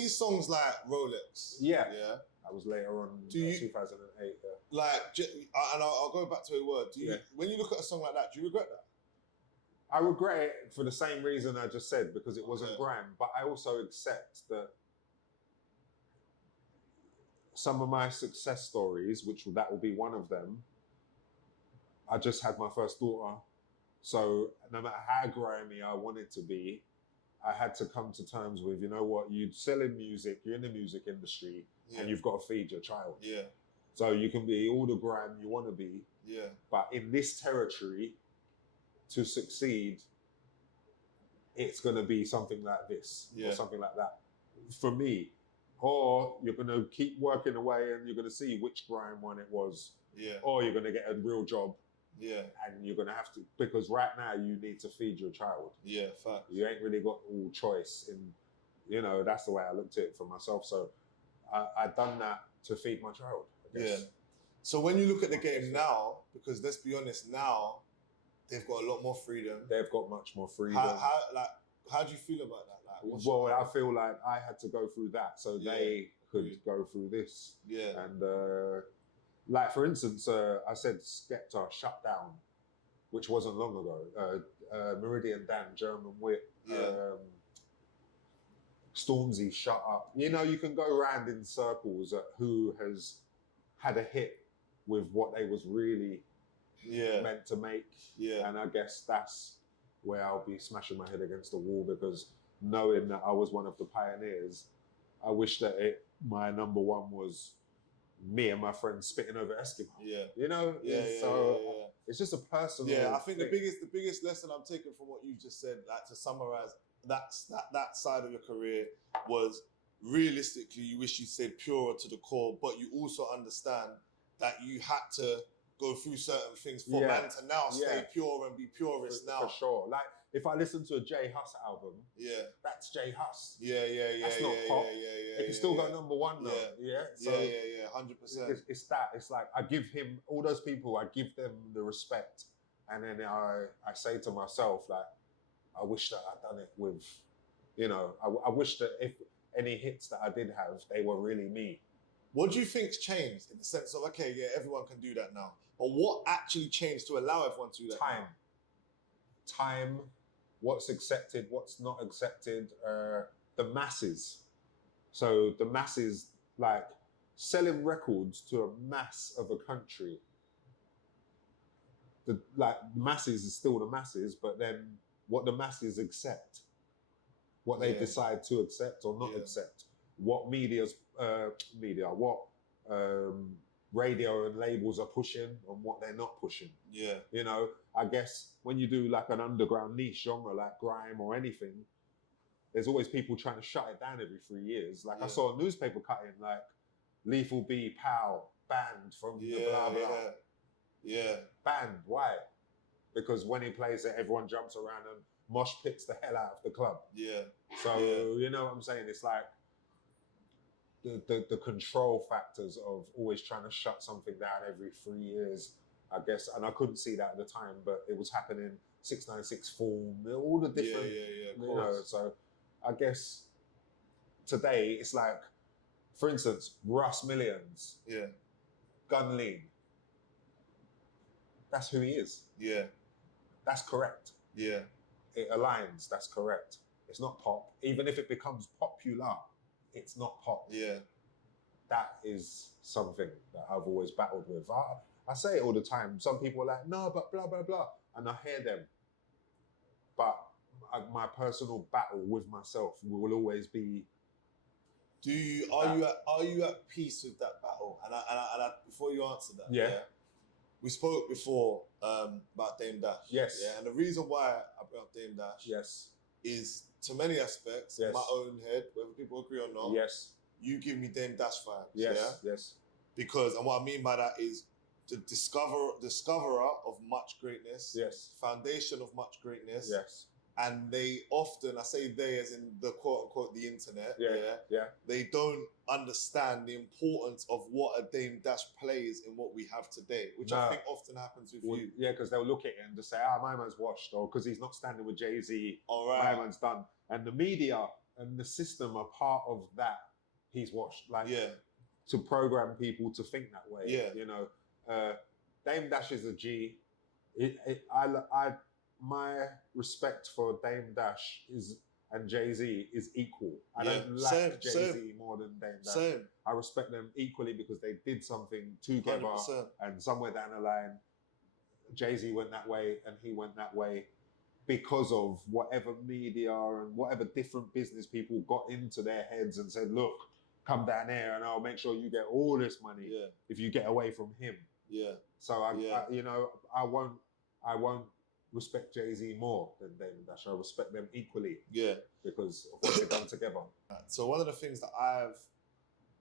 songs like Rolex. Yeah. Yeah. That was later on, 2008. Yeah. Like, and I'll go back to a word. When you look at a song like that, do you regret that? I regret it for the same reason I just said, because it wasn't Grime. But I also accept that some of my success stories, that will be one of them, I just had my first daughter. So no matter how grimy I wanted to be, I had to come to terms with, you know what, you're selling music, you're in the music industry, and you've got to feed your child. Yeah. So you can be all the grime you want to be, but in this territory, to succeed, it's going to be something like this or something like that for me. Or you're going to keep working away and you're going to see which Grime one it was. Yeah. Or you're going to get a real job. Yeah. And you're going to have to, because right now you need to feed your child. Yeah, fact. You ain't really got all choice in, you know, that's the way I looked at it for myself. So I done that to feed my child, I guess. Yeah. So when you look at the game now, because let's be honest, now they've got a lot more freedom. They've got much more freedom. How do you feel about that? Well, I feel like I had to go through that so they could go through this. Yeah. And like, for instance, I said Skepta shut down, which wasn't long ago. Meridian Dan, German Wit, Stormzy shut up. You know, you can go around in circles at who has had a hit with what they was really meant to make. Yeah. And I guess that's where I'll be smashing my head against the wall, because knowing that I was one of the pioneers, I wish that my number one was me and my friends spitting over Eskimo. Yeah. You know? It's just a personal I think thing. the biggest lesson I'm taking from what you've just said, like, to summarize that side of your career, was realistically you wish you stayed purer to the core, but you also understand that you had to go through certain things for man to now stay pure and be purist now. For sure. Like, if I listen to a J Hus album, that's J Hus. That's not pop. It can still go number one though. So 100%. It's that. It's like, I give him, all those people, I give them the respect. And then I say to myself, like, I wish that I'd done it with, you know, I wish that if any hits that I did have, they were really me. What do you think's changed in the sense of, okay, everyone can do that now, but what actually changed to allow everyone to do that? Time, what's accepted, what's not accepted, the masses. So the masses, like, selling records to a mass of a country. The masses is still the masses, but then what the masses accept, what they decide to accept or not accept, what what radio and labels are pushing and what they're not pushing. Yeah. You know, I guess when you do like an underground niche genre like grime or anything, there's always people trying to shut it down every 3 years. Like I saw a newspaper cutting like Lethal B, Pow, banned from the blah blah. Yeah. Banned. Why? Because when he plays it, everyone jumps around and mosh pits the hell out of the club. Yeah. So you know what I'm saying? It's like the control factors of always trying to shut something down every 3 years, I guess. And I couldn't see that at the time, but it was happening. 696 Form, all the different, of you know. So I guess today it's like, for instance, Russ Millions, Gun Lean. That's who he is. Yeah. That's correct. Yeah. It aligns. That's correct. It's not pop. Even if it becomes popular, it's not pop. Yeah. That is something that I've always battled with. I say it all the time. Some people are like, no, but blah, blah, blah. And I hear them. But my personal battle with myself will always be. Are you at peace with that battle? And I before you answer that, we spoke before about Dame Dash. Yes. Yeah. And the reason why I bring up Dame Dash is to many aspects, in my own head, whether people agree or not. Yes. You give me Dame Dash vibes. Yes. Yes. Because, and what I mean by that is the discoverer of much greatness. Yes. Foundation of much greatness. Yes. And they often, I say they as in the quote unquote the internet, they don't understand the importance of what a Dame Dash plays in what we have today, which I think often happens with you. Yeah, because they'll look at it and just say, my man's washed, or because he's not standing with Jay-Z, my man's done. And the media and the system are part of that, he's washed. Like, to program people to think that way. Yeah. You know, Dame Dash is a G. My respect for Dame Dash and Jay-Z is equal. I don't like Jay-Z more than Dame Dash. I respect them equally because they did something together. 100%. And somewhere down the line, Jay-Z went that way and he went that way because of whatever media and whatever different business people got into their heads and said, look, come down here and I'll make sure you get all this money if you get away from him. Yeah. So I won't respect Jay-Z more than Dame Dash. I respect them equally. Yeah. Because of what they've done together. So one of the things that I've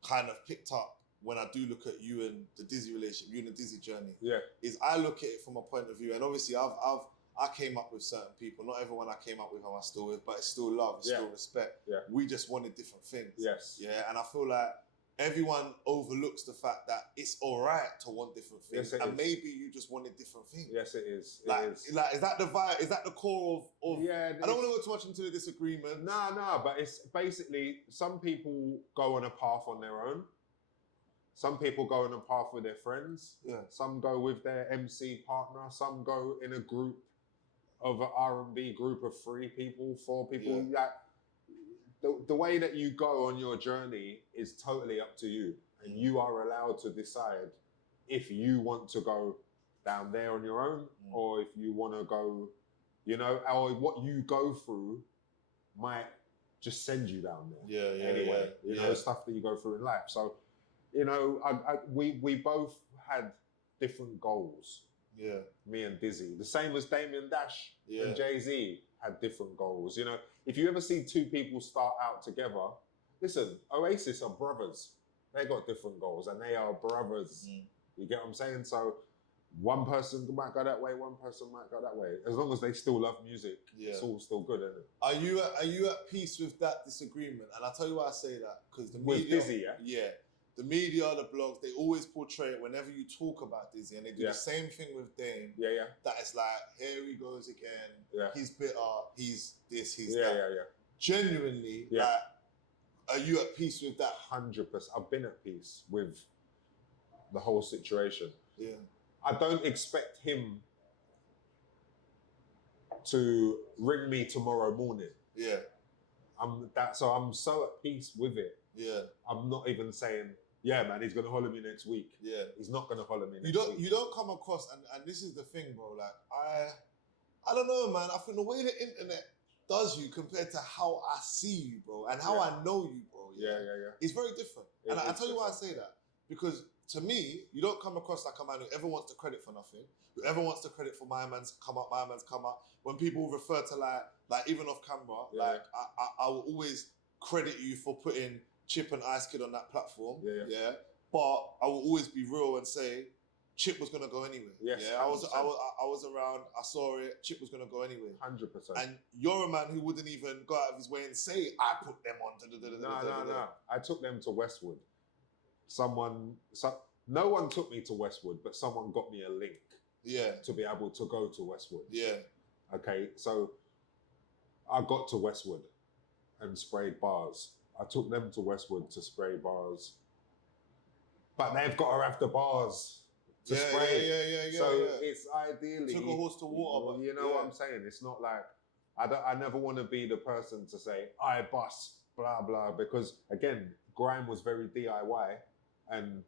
kind of picked up when I do look at you and the Dizzy relationship, you and the Dizzy journey, is I look at it from a point of view, and obviously I came up with certain people. Not everyone I came up with am I still with, but it's still love, it's still respect. Yeah. We just wanted different things. Yes. Yeah, and I feel like everyone overlooks the fact that it's all right to want different things, and maybe you just wanted different things. Yes, it is. Like, is that the vibe? Is that the core of? Yeah. I don't want to go too much into the disagreement. No, but it's basically some people go on a path on their own. Some people go on a path with their friends. Yeah. Some go with their MC partner. Some go in a group of an R&B group of 3 people, 4 people. Yeah. The way that you go on your journey is totally up to you. And you are allowed to decide if you want to go down there on your own or if you want to go, you know, or what you go through might just send you down there. Anyway, you know, stuff that you go through in life. So, you know, we both had different goals. Yeah. Me and Dizzy. The same as Damien Dash and Jay-Z had different goals. You know, if you ever see 2 people start out together, listen, Oasis are brothers. They got different goals and they are brothers. You get what I'm saying? So one person might go that way, one person might go that way. As long as they still love music, it's all still good, isn't it? Are you at peace with that disagreement? And I'll tell you why I say that. Because the media... With Dizzy, Yeah. The media, the blogs, they always portray it whenever you talk about Dizzy, and they do the same thing with Dame. That it's like, here he goes again. He's bitter. He's this. He's that. Genuinely, like, are you at peace with that? 100%. I've been at peace with the whole situation. Yeah. I don't expect him to ring me tomorrow morning. Yeah. So I'm so at peace with it. Yeah. I'm not even saying, yeah, man, he's gonna holler me next week. Yeah. He's not gonna holler me next week. You don't come across, and this is the thing, bro. Like I don't know, man. I think the way the internet does you compared to how I see you, bro, and how I know you, bro, Yeah. it's very different. And I tell you why I say that. Because to me, you don't come across like a man who ever wants the credit for nothing, whoever wants the credit for my man's come up. When people refer to like even off camera, I will always credit you for putting Chip and Ice Kid on that platform. Yeah. But I will always be real and say Chip was gonna go anyway. Yes, yeah. I was around, I saw it, Chip was gonna go anyway. 100%. And you're a man who wouldn't even go out of his way and say, I put them on. No. I took them to Westwood. No one took me to Westwood, but someone got me a link. Yeah. To be able to go to Westwood. Yeah. Okay, so I got to Westwood and sprayed bars. I took them to Westwood to spray bars. But they've got to have the bars to spray. So it's ideally... Took a horse to water. You know what I'm saying? It's not like... I never want to be the person to say, I bust, blah, blah. Because, again, Grime was very DIY. And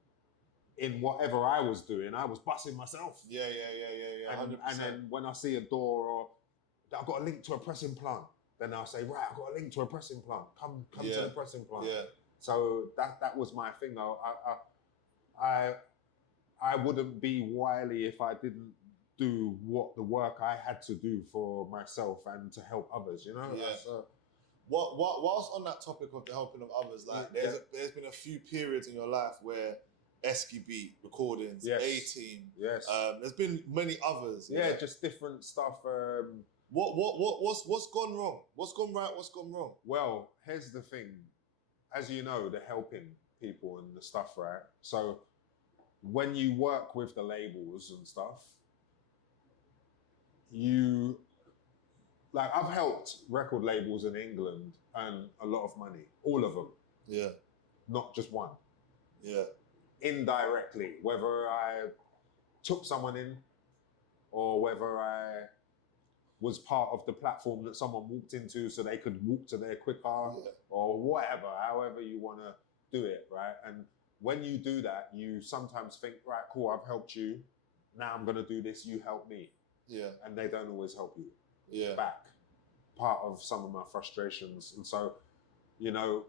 in whatever I was doing, I was busting myself. Yeah. 100%. And then when I see a door or I've got a link to a pressing plant, then I'll say, right, I've got a link to a pressing plant. Come to the pressing plant. Yeah. So that was my thing. I wouldn't be Wiley if I didn't do the work I had to do for myself and to help others, you know? Yeah. Whilst on that topic of the helping of others, like there's been a few periods in your life where Esky Beat recordings, A-Team. Yes. There's been many others. Yeah, just different stuff. What's gone wrong? What's gone right? What's gone wrong? Well, here's the thing. As you know, the helping people and the stuff, right? So when you work with the labels and stuff, I've helped record labels in England earn a lot of money, all of them. Yeah. Not just one. Yeah. Indirectly, whether I took someone in or whether I was part of the platform that someone walked into so they could walk to there quicker or whatever, however you want to do it, right? And when you do that, you sometimes think, right, cool, I've helped you. Now I'm going to do this, you help me. Yeah. And they don't always help you back. Part of some of my frustrations. And so, you know,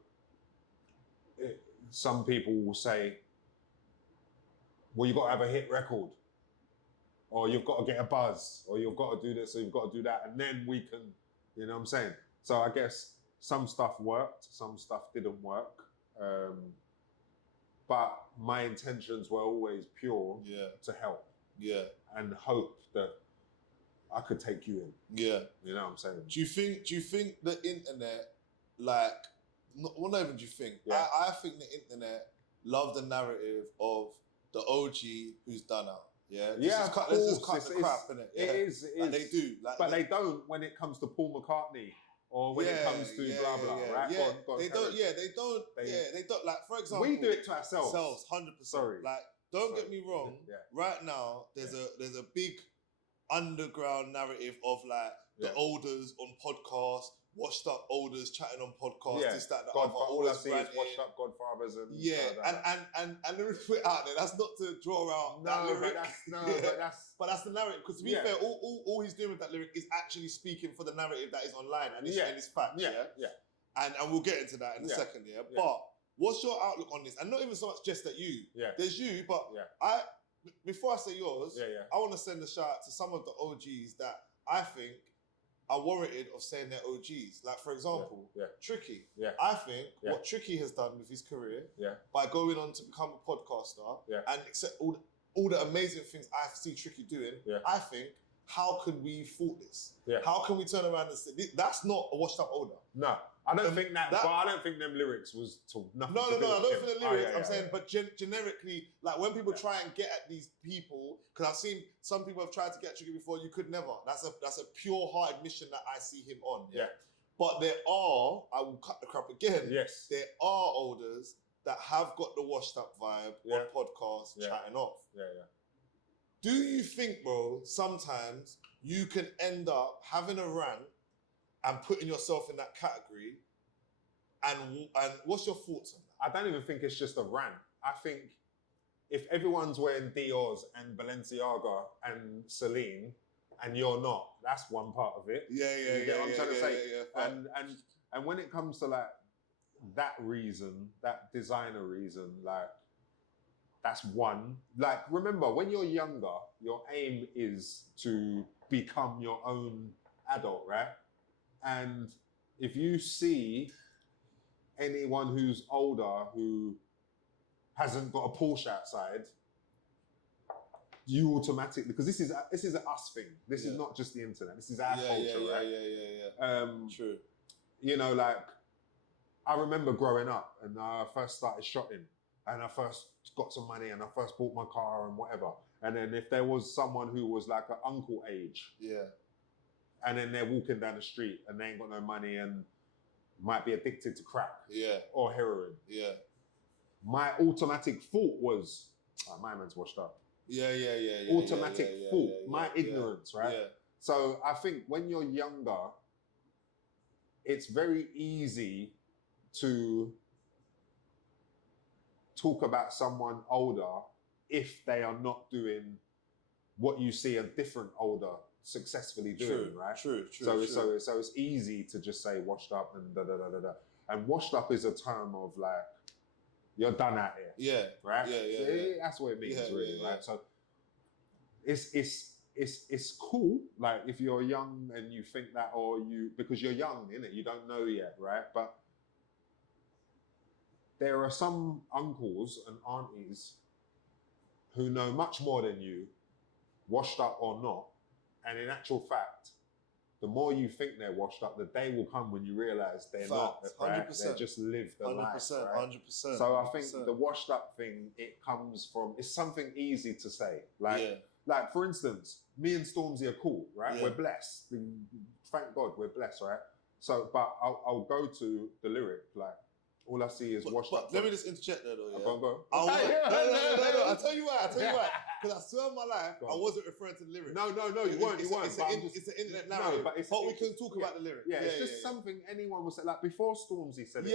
some people will say, well, you've got to have a hit record, or you've got to get a buzz, or you've got to do this, or you've got to do that, and then we can, you know what I'm saying? So I guess some stuff worked, some stuff didn't work. But my intentions were always pure to help. Yeah. And hope that I could take you in. Yeah. You know what I'm saying? Do you think the internet, like, not even do you think, I think the internet love the narrative of the OG who's done out. Yeah, let's just cut the crap, innit? It is. Like they do. Like, but they don't when it comes to Paul McCartney or when it comes to blah, blah, right? Yeah, they don't. Like, for example... We do it to ourselves. 100%. Sorry. Like, don't get me wrong. Right now, there's a big underground narrative of, like, the olders on podcasts, washed up olders chatting on podcasts, this, that, the other. All I see is washed up Godfathers and and the lyric put out there. That's not to draw out that lyric. But that's the narrative. Because to be fair, all he's doing with that lyric is actually speaking for the narrative that is online and it's facts. And we'll get into that in a second. But what's your outlook on this? And not even so much just at you. There's you, but before I say yours, I want to send a shout out to some of the OGs that I think are warranted of saying they're OGs. Like, for example, Tricky. I think what Tricky has done with his career by going on to become a podcaster and accept all the amazing things I see Tricky doing, I think, how can we fault this? How can we turn around and say, that's not a washed up older? No. I don't think that, but I don't think them lyrics was to nothing. No, I don't think the lyrics. I'm saying, but generically, like when people try and get at these people, because I've seen some people have tried to get Tricky before, you could never. That's a pure heart admission that I see him on. But there are, I will cut the crap again. Yes. There are olders that have got the washed up vibe on podcasts, chatting off. Do you think, bro, sometimes you can end up having a rant and putting yourself in that category, and what's your thoughts on that? I don't even think it's just a rant. I think if everyone's wearing Dior's and Balenciaga and Celine, and you're not. That's one part of it. Yeah. You get what I'm trying to say? Yeah. And when it comes to like that reason, that designer reason, like that's one. Like remember, when you're younger, your aim is to become your own adult, right? And if you see anyone who's older who hasn't got a Porsche outside, you automatically, because this is an us thing. This is not just the internet. This is our culture, right? Yeah. True. You know, like I remember growing up and I first started shotting and I first got some money and I first bought my car and whatever. And then if there was someone who was like an uncle age, and then they're walking down the street and they ain't got no money and might be addicted to crack, or heroin, my automatic thought was, oh, my man's washed up. Automatic thought, my ignorance, right? So I think when you're younger, it's very easy to talk about someone older if they are not doing what you see a different older successfully doing, right? True. So it's easy to just say washed up and da da da da da. And washed up is a term of like, you're done out here. Right? That's what it means, really, right? So it's cool, like if you're young and you think that, or because you're young, innit? You don't know yet, right? But there are some uncles and aunties who know much more than you, washed up or not. And in actual fact, the more you think they're washed up, the day will come when you realise they're not. Right? 100%. They just live the life. 100%. So I think the washed up thing, it comes from, it's something easy to say. Like for instance, me and Stormzy are cool, right? We're blessed. Thank God we're blessed, right? So, but I'll go to the lyric, like, all I see is washed up. Let me just interject there though. Go. No. I'll tell you why. Because I swear on my life, I wasn't referring to the lyrics. No, you weren't. It's an internet narrative. But we can talk about the lyrics. It's just something anyone would say. Like before Stormzy said it.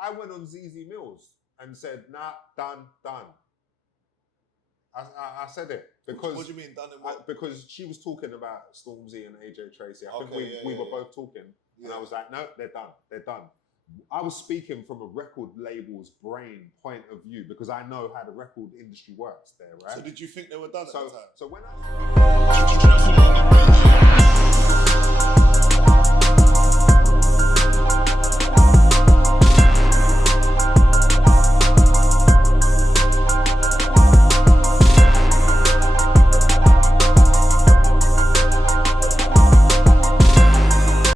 I went on ZZ Mills and said, nah, done. I said it because. What do you mean done and what? Because she was talking about Stormzy and AJ Tracy. I think we were both talking, and I was like, no, they're done. I was speaking from a record label's brain point of view because I know how the record industry works there, right? So did you think they were done at the time? So when I